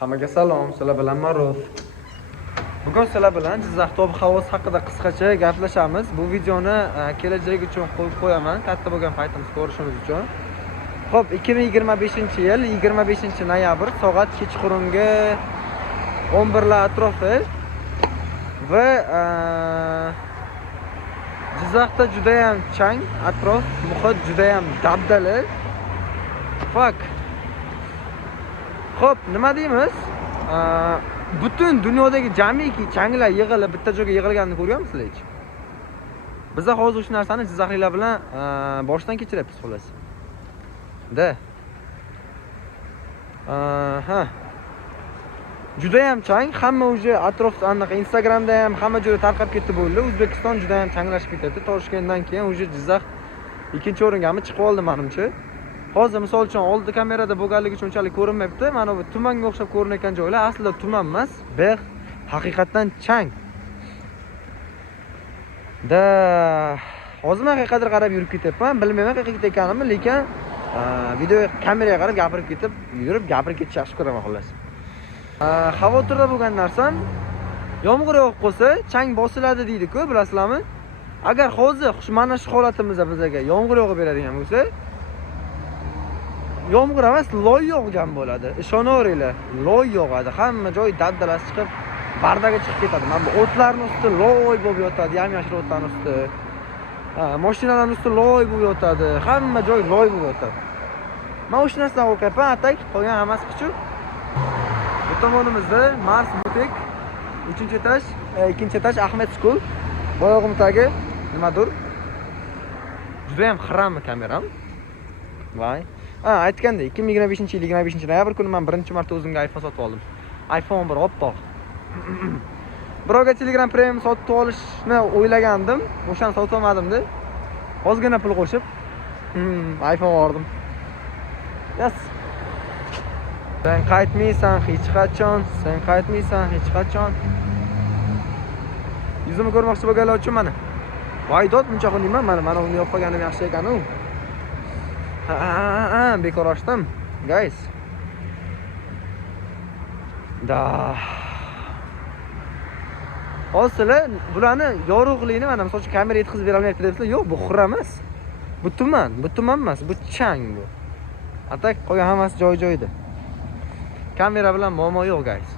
Hammaga salom, sizlar bilan Ma'ruf. Bugun sizlar bilan Jizzaxda ob-havosi haqida qisqacha gaplashamiz. Bu videoni kelajak uchun qo'yib qo'yaman, katta bo'lgan paytimiz ko'rishimiz uchun. Xo'p, 2025-yil 25-noyabr soat kechqurungi 11 atrofi va Jizzaxda juda ham chang, atrof, muhit juda ham dabdali. Xo'p, nima deymiz? Butun dunyodagi jamiki changlar yig'ilib bitta joyga yig'ilganini ko'ryapsizlar hech? Biz hozir shu narsani Jizzaxliklar bilan boshdan kechiryapmiz xolos. Juda ham chang, hamma o'zi atrofda anaqa Instagramda ham hamma joyda tarqab ketdi bo'ldi. O'zbekiston juda ham changlashib ketadi. Toshkentdan keyin o'zi Jizzax ikkinchi o'ringami chiqib oldi menimcha. Hozir misol uchun oldi kamerada bo'lganligi uchun unchalik ko'rinmayapti. Mana bu tumanga o'xshab ko'rinayotgan joylar aslida tuman emas, beh haqiqatan chang. Hozir men qayergadir qarab yurib ketyapman. Bilmayman qayerga ketayotganimni, lekin video kameraga qarab gapirib ketishni yaxshi ko'raman xolos. Xavotirda bo'lgan narsam, yomg'ir yog'ib qolsa, chang bosiladi deydi-ku, bilasizlarmi? Agar hozir mana shu holatimizda bizga yomg'ir yog'ib beradigan bo'lsa, yomg'ir emas, loy yog'gan bo'ladi. Ishonaveringlar, loy yog'adi. Hamma joy dabdalasi chiqib, bardaga chiqib ketadi. Mana bu o'tlarning usti loy bo'lib yotadi, yam-yashil o'tlarning usti. Mashinalarning usti loy bo'lib yotadi. Hamma joy loy bo'lib yotadi. Men o'sha narsadan qo'rqyapman, atak qolgan hammasi kichik. Bu tomonimizda Mars Butik, 3-etaj, 2-etaj Ahmed School. Boyog'im tagi nimadir? Juda ham xiram kameram. Voy. Aytganda 2025-yil 25-noyabr kuni men birinchi marta o'zimga iPhone sotib oldim. iPhone 1 oppoq. Birovga Telegram Premium sotib olishni o'ylagandim, o'shani sotib olmadim-da. Ozgina pul qo'shib iPhone oldim. Yes. Sen qaytmaysan hech qachon. Yuzimni ko'rmoqchi bo'lganlar uchun mana. Voydod buncha qilmayman, mana uni yopib qolganim yaxshi ekan-ku. Bekor ochdim, guys. Hozirlar bularni yorug'likni mana misol uchun kamera yetkazib bera olmayapti debsizlar. Yo'q, bu xira emas. Bu tuman emas, bu chang bu. Atak qolgan hammasi joy-joyida. Kamera bilan muammo yo'q, guys.